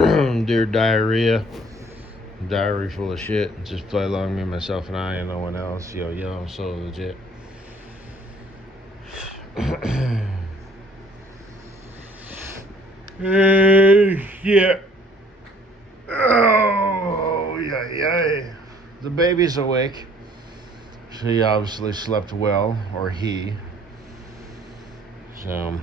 Dear diarrhea. Diary full of shit. Just play along, me, myself, and I, and no one else. Yo, I'm so legit. Yeah. Oh, yeah. The baby's awake. She obviously slept well, or he. So.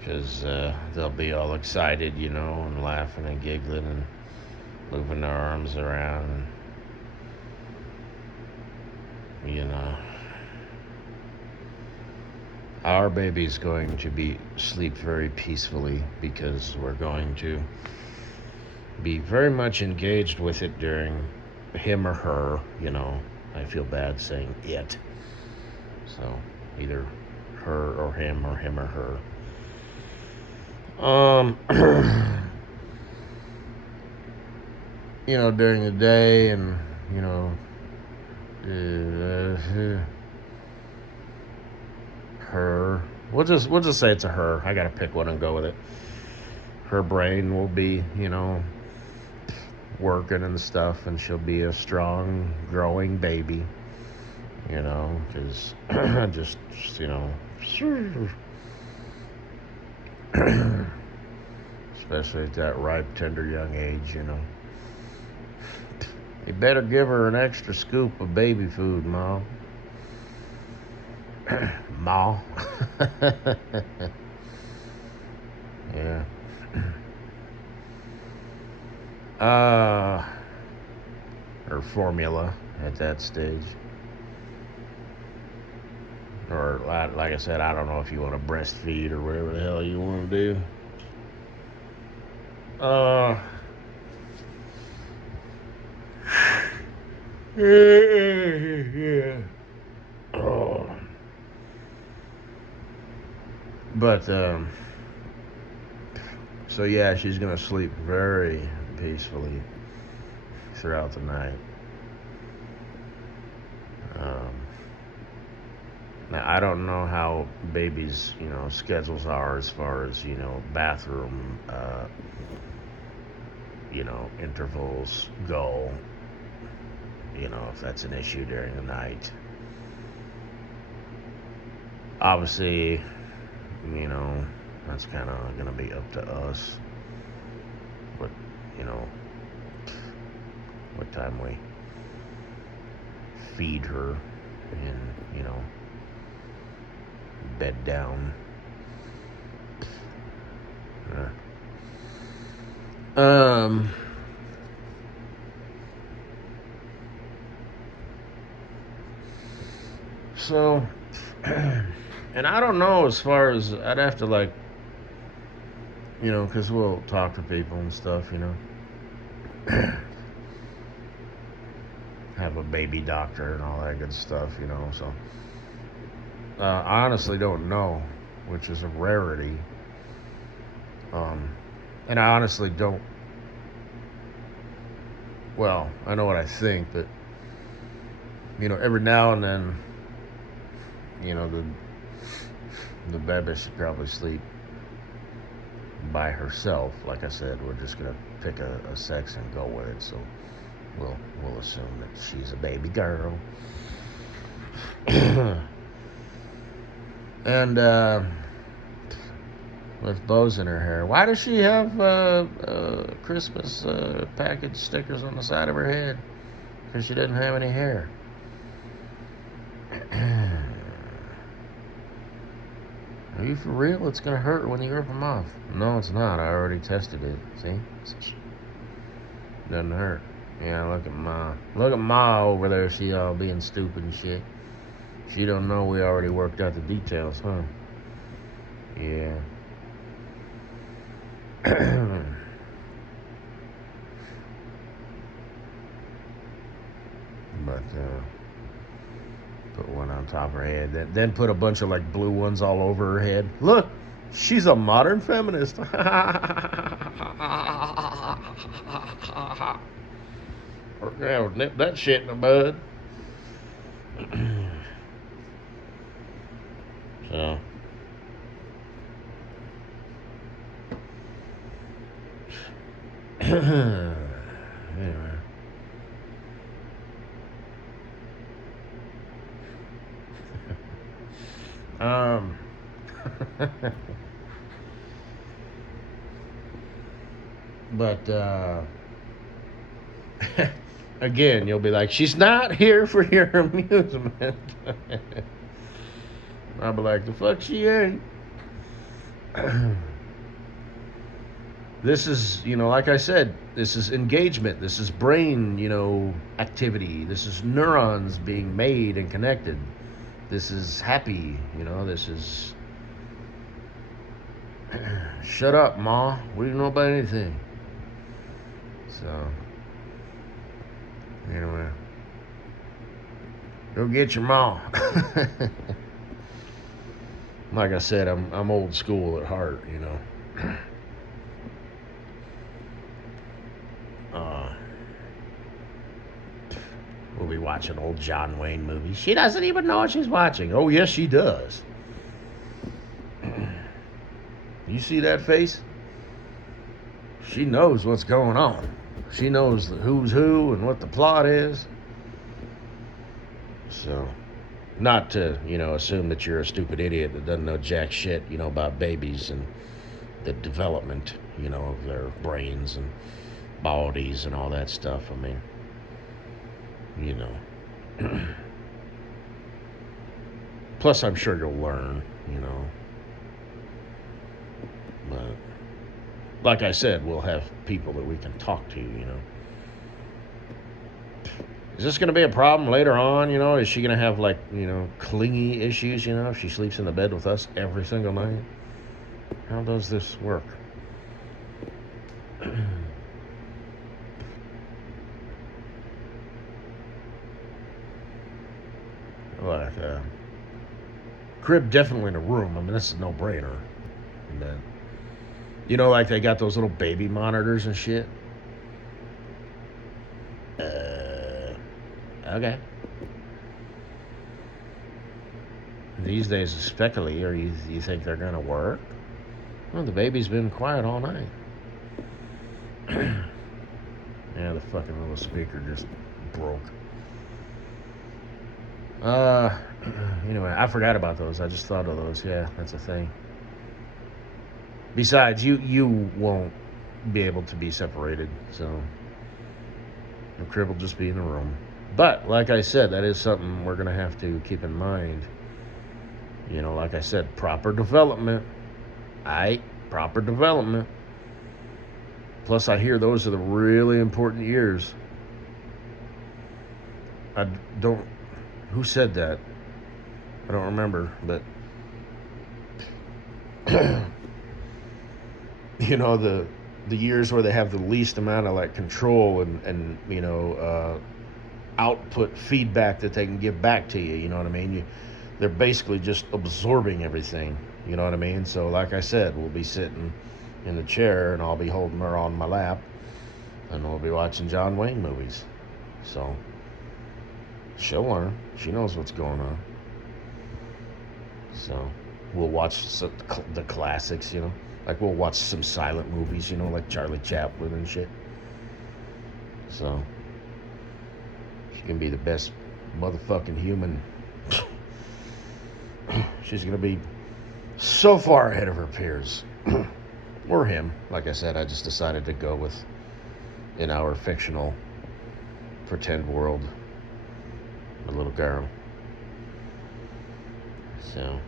Because they'll be all excited, and laughing and giggling and moving their arms around. Our baby's going to sleep very peacefully because we're going to be very much engaged with it during him or her. I feel bad saying it. So either her or him or her. During the day and, her. We'll just say it's a her. I gotta pick one and go with it. Her brain will be, working and stuff, and she'll be a strong, growing baby. Because just especially at that ripe, tender young age, You better give her an extra scoop of baby food, Ma. Ma. Yeah. Her formula at that stage. Or, like I said, I don't know if you want to breastfeed or whatever the hell you want to do. Yeah. Oh. But, so yeah, she's going to sleep very peacefully throughout the night. Now, I don't know how babies, schedules are as far as, bathroom, intervals go. If that's an issue during the night. Obviously, that's kind of going to be up to us. What time we feed her and, bed down. So, and I don't know as far as, I'd have to because we'll talk to people and stuff, have a baby doctor and all that good stuff, so I honestly don't know, which is a rarity. And I honestly don't, well, I know what I think, but every now and then, the baby should probably sleep by herself. Like I said, we're just gonna pick a sex and go with it, so we'll assume that she's a baby girl. And with bows in her hair. Why does she have Christmas package stickers on the side of her head? Because she doesn't have any hair. Are you for real? It's gonna hurt when you rip them off. No, it's not. I already tested it. See? Doesn't hurt. Yeah, look at Ma. Look at Ma over there. She all being stupid and shit. She don't know we already worked out the details, huh? Yeah. But put one on top of her head, then put a bunch of blue ones all over her head. Look, she's a modern feminist. Yeah, nip that shit in the bud. So. Anyway. Um. But again, you'll be like, she's not here for your amusement. I'll be like, the fuck she ain't. This is, like I said, this is engagement. This is brain, activity. This is neurons being made and connected. This is happy, this is. Shut up, Ma. We don't know about anything. So, anyway. Go get your ma. Like I said, I'm old school at heart, We'll be watching old John Wayne movies. She doesn't even know what she's watching. Oh, yes, she does. You see that face? She knows what's going on. She knows who's who and what the plot is. So, not to, assume that you're a stupid idiot that doesn't know jack shit, about babies and the development, of their brains and bodies and all that stuff. I mean, Plus, I'm sure you'll learn, But, like I said, we'll have people that we can talk to, Is this going to be a problem later on, Is she going to have, like, clingy issues, if she sleeps in the bed with us every single night? How does this work? Like, crib definitely in a room. I mean, this is a no-brainer. And then, like they got those little baby monitors and shit. Okay. These days, especially, or you think they're gonna work? Well, the baby's been quiet all night. Yeah, the fucking little speaker just broke. Anyway, I forgot about those. I just thought of those. Yeah, that's a thing. Besides, you won't be able to be separated, so the crib will just be in the room. But, like I said, that is something we're going to have to keep in mind. Like I said, proper development. Proper development. Plus, I hear those are the really important years. I don't... Who said that? I don't remember, but... the years where they have the least amount of, like, control and output feedback that they can give back to you, you know what I mean? They're basically just absorbing everything, you know what I mean? So, like I said, we'll be sitting in the chair and I'll be holding her on my lap and we'll be watching John Wayne movies. So, she'll learn. She knows what's going on. So, we'll watch the classics, Like, we'll watch some silent movies, like Charlie Chaplin and shit. So, she can be the best motherfucking human. She's going to be so far ahead of her peers. Or him. Like I said, I just decided to go with, in our fictional pretend world, a little girl. So...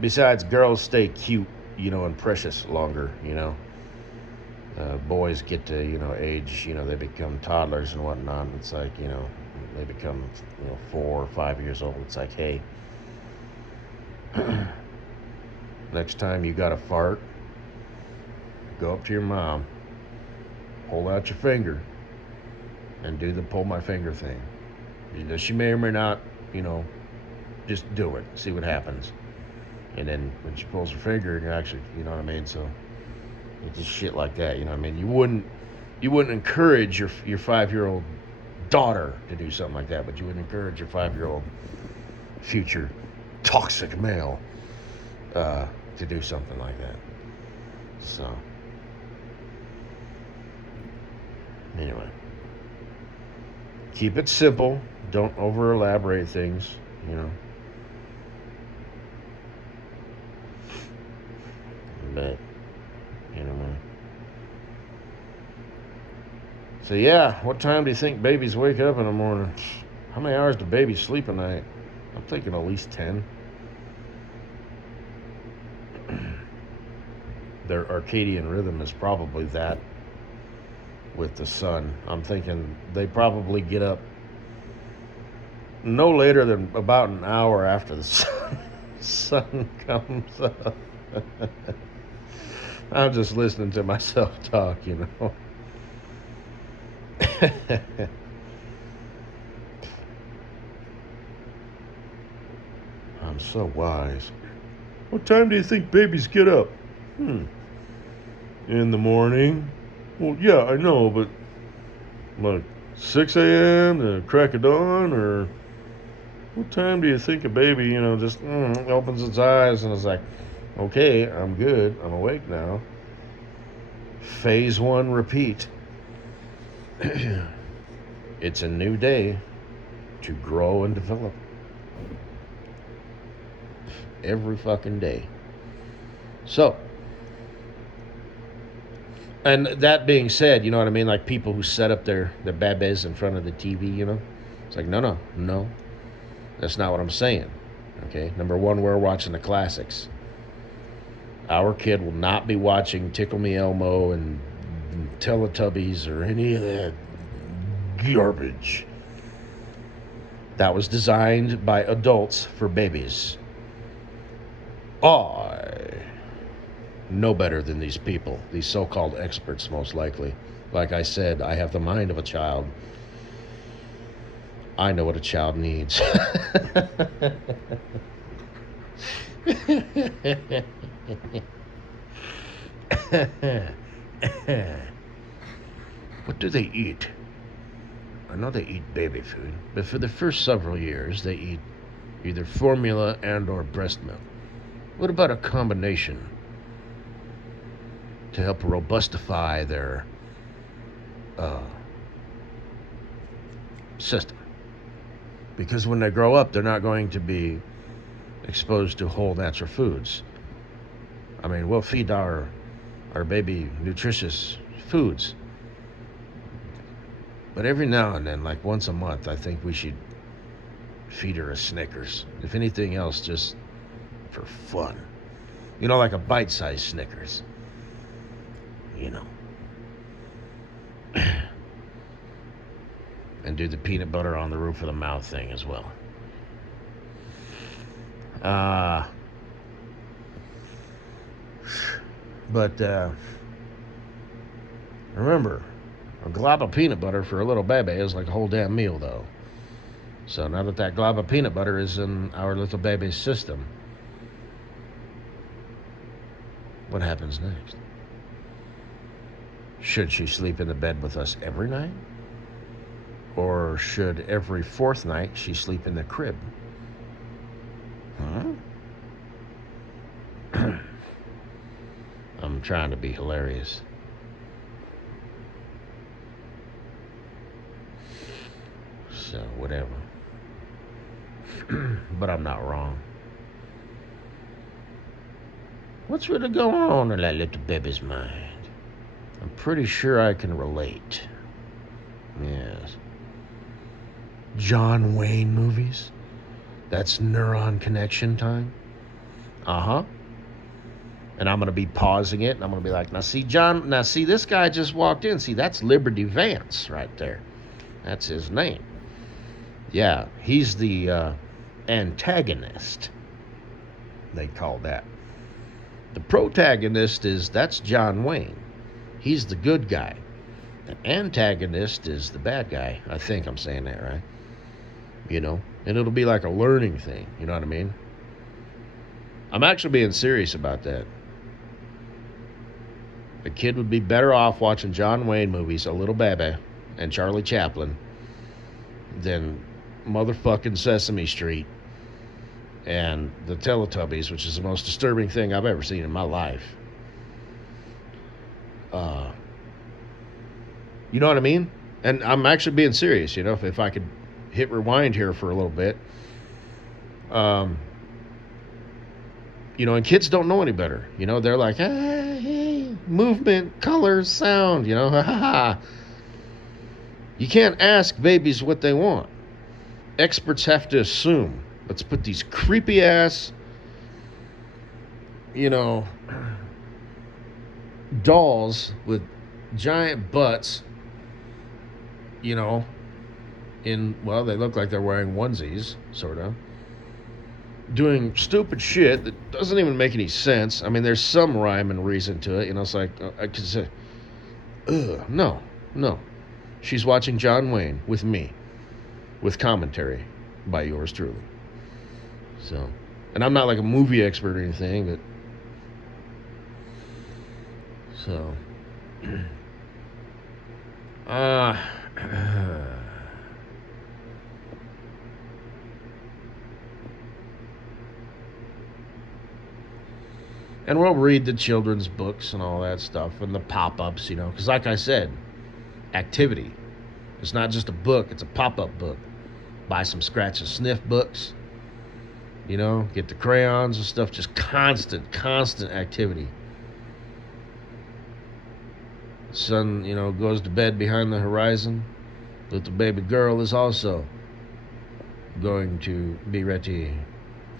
Besides, girls stay cute, and precious longer, Boys get to, age, they become toddlers and whatnot. It's like, they become, 4 or 5 years old. It's like, hey, next time you got a fart, go up to your mom, hold out your finger, and do the pull my finger thing. She may or may not, just do it, see what happens. And then when she pulls her finger, and you actually, you know what I mean? So it's just shit like that, you know what I mean? You wouldn't You wouldn't encourage your 5-year-old daughter to do something like that, but you would encourage your 5-year-old future toxic male to do something like that. So, anyway, keep it simple. Don't over elaborate things, you know. But, you know. So, yeah, what time do you think babies wake up in the morning? How many hours do babies sleep a night? I'm thinking at least 10. Their circadian rhythm is probably that with the sun. I'm thinking they probably get up no later than about an hour after the sun comes up. I'm just listening to myself talk, you know. I'm so wise. What time do you think babies get up? In the morning? Well, yeah, I know, but like 6 a.m. to crack of dawn, or what time do you think a baby, you know, just opens its eyes and is like, okay, I'm good, I'm awake now. Phase 1, repeat. It's a new day to grow and develop. Every fucking day. So, and that being said, you know what I mean? Like people who set up their beybys in front of the TV, you know? It's like, no. That's not what I'm saying. Okay? Number one, we're watching the classics. Our kid will not be watching Tickle Me Elmo and Teletubbies or any of that garbage. That was designed by adults for babies. I know better than these people, these so-called experts, most likely. Like I said, I have the mind of a child. I know what a child needs. What do they eat? I know they eat baby food, but for the first several years, they eat either formula and or breast milk. What about a combination to help robustify their system? Because when they grow up, they're not going to be exposed to whole natural foods. I mean, we'll feed our baby nutritious foods, but every now and then, like once a month, I think we should feed her a Snickers. If anything else, just for fun. You know, like a bite-sized Snickers. You know. And do the peanut butter on the roof of the mouth thing as well. But remember, a glob of peanut butter for a little baby is like a whole damn meal, though. So now that glob of peanut butter is in our little baby's system, what happens next? Should she sleep in the bed with us every night? Or should every fourth night she sleep in the crib? I'm trying to be hilarious. So, whatever. But I'm not wrong. What's really going on in that little baby's mind? I'm pretty sure I can relate. Yes. John Wayne movies? That's neuron connection time? Uh-huh. And I'm going to be pausing it, and I'm going to be like, now see, this guy just walked in. See, that's Liberty Vance right there. That's his name. Yeah, he's the antagonist, they call that. The protagonist that's John Wayne. He's the good guy. The antagonist is the bad guy. I think I'm saying that right. You know, and it'll be like a learning thing. You know what I mean? I'm actually being serious about that. A kid would be better off watching John Wayne movies, A Little Baby, and Charlie Chaplin than motherfucking Sesame Street and the Teletubbies, which is the most disturbing thing I've ever seen in my life. Uh, you know what I mean? And I'm actually being serious. If I could hit rewind here for a little bit. Um, and kids don't know any better. They're like, hey, movement, colors, sound, ha ha ha. You can't ask babies what they want. Experts have to assume. Let's put these creepy ass, dolls with giant butts, they look like they're wearing onesies, sort of, doing stupid shit that doesn't even make any sense. I mean, there's some rhyme and reason to it. It's like, I could say, no. She's watching John Wayne with me, with commentary by yours truly. So, and I'm not like a movie expert or anything, but so, and we'll read the children's books and all that stuff and the pop-ups, because like I said, activity. It's not just a book, it's a pop-up book. Buy some scratch and sniff books, get the crayons and stuff, just constant activity. Sun, goes to bed behind the horizon. Little baby girl is also going to be ready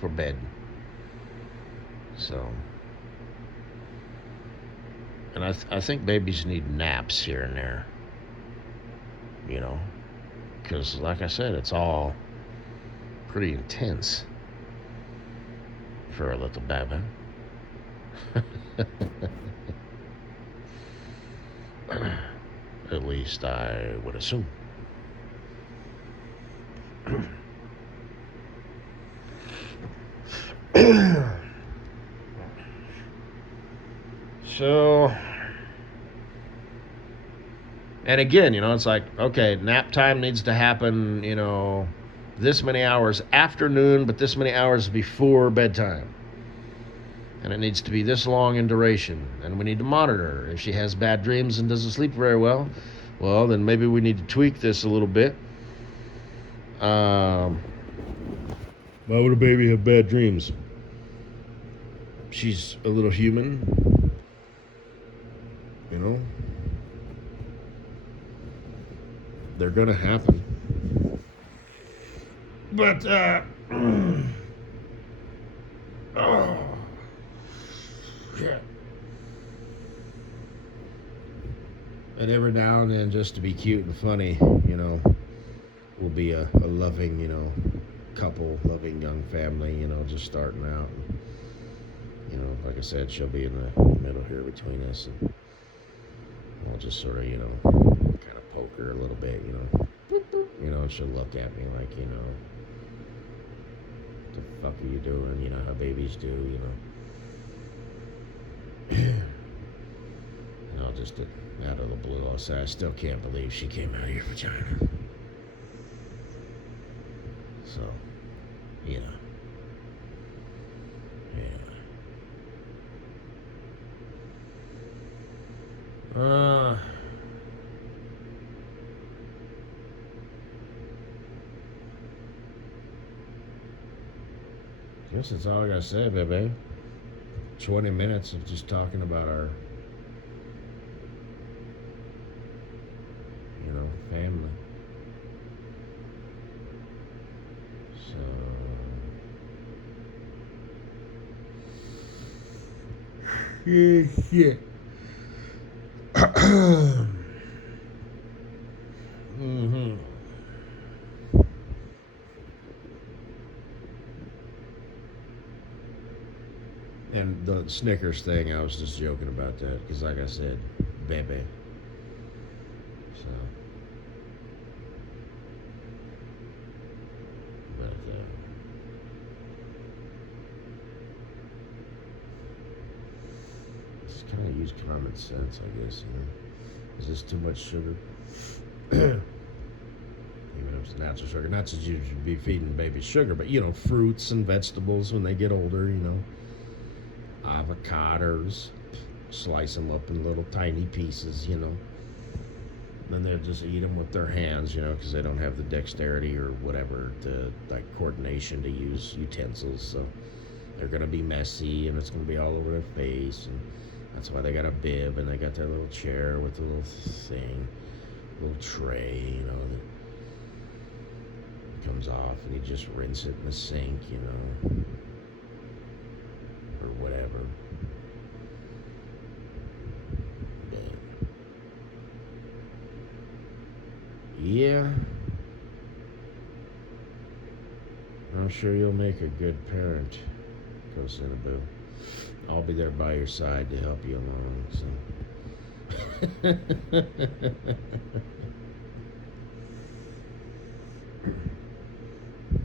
for bed. So, and I think babies need naps here and there, because like I said, it's all pretty intense for a little baby. At least I would assume. So, and again, it's like, okay, nap time needs to happen, this many hours afternoon, but this many hours before bedtime. And it needs to be this long in duration. And we need to monitor her. If she has bad dreams and doesn't sleep very well, then maybe we need to tweak this a little bit. Why would a baby have bad dreams? She's a little human, They're gonna happen. But, oh. Yeah. And every now and then, just to be cute and funny, we'll be a loving, couple, loving young family, just starting out. And, like I said, she'll be in the middle here between us, and I'll just sort of, kind of poke her a little bit, and she'll look at me like, what the fuck are you doing? How babies do, And I'll just, out of the blue, I'll say, I still can't believe she came out of your vagina. So, yeah. Guess that's all I gotta say, baby. 20 minutes of just talking about our, family. So, yeah. Mm-hmm. And the Snickers thing, I was just joking about that, because like I said, baby. So, but it's kind of useless. use common sense, I guess. You know? Is this too much sugar? Even if it's natural sugar. Not that you should be feeding babies sugar, but, you know, fruits and vegetables when they get older, you know. Avocados. Slice them up in little tiny pieces, you know. Then they'll just eat them with their hands, you know, because they don't have the dexterity or whatever, the like coordination to use utensils. So they're gonna be messy, and it's gonna be all over their face, and that's why they got a bib, and they got their little chair with a little thing, little tray, you know, that comes off, and you just rinse it in the sink, you know, or whatever. Yeah, I'm sure you'll make a good parent, Cinnaboo. I'll be there by your side to help you along, so.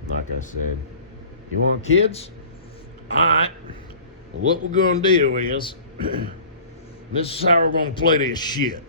Like I said, you want kids? Alright, well, what we're gonna do is, this is how we're gonna play this shit.